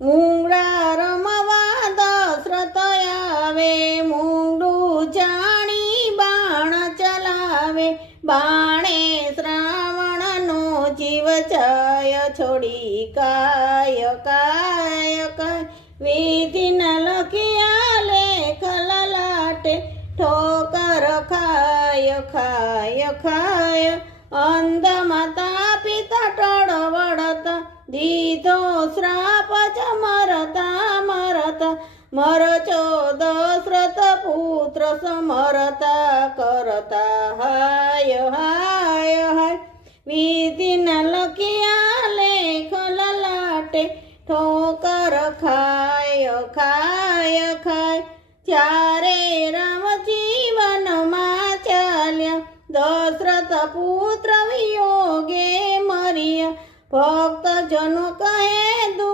મૂંગડા રમવા દશરથ આવે, મૂંગડું જાણી બાણ ચલાવે, બાણે શ્રાવણનો જીવ જાય, છોડી કાય કાય કાય, વિધિ ન લખ્યા લેખ લલાટે, ઠોકર ખાય ખાય ખાય, અંધ માતા પિતા ટળવળતા, દીધો શ્રાપ જ મરતા મરતા, મરચો દશરથ પુત્ર સમરતા, કરતા હાય હાય હાય, વિધિ ન લખ્યા લેખ લલાટે, ઠોકર ખાય ખાય ખાય. ત્યારે રામ જીવનમાં ચાલ્યા, દશરથ પુત્ર વિયોગે મર્યા, ભક્તજનો કહે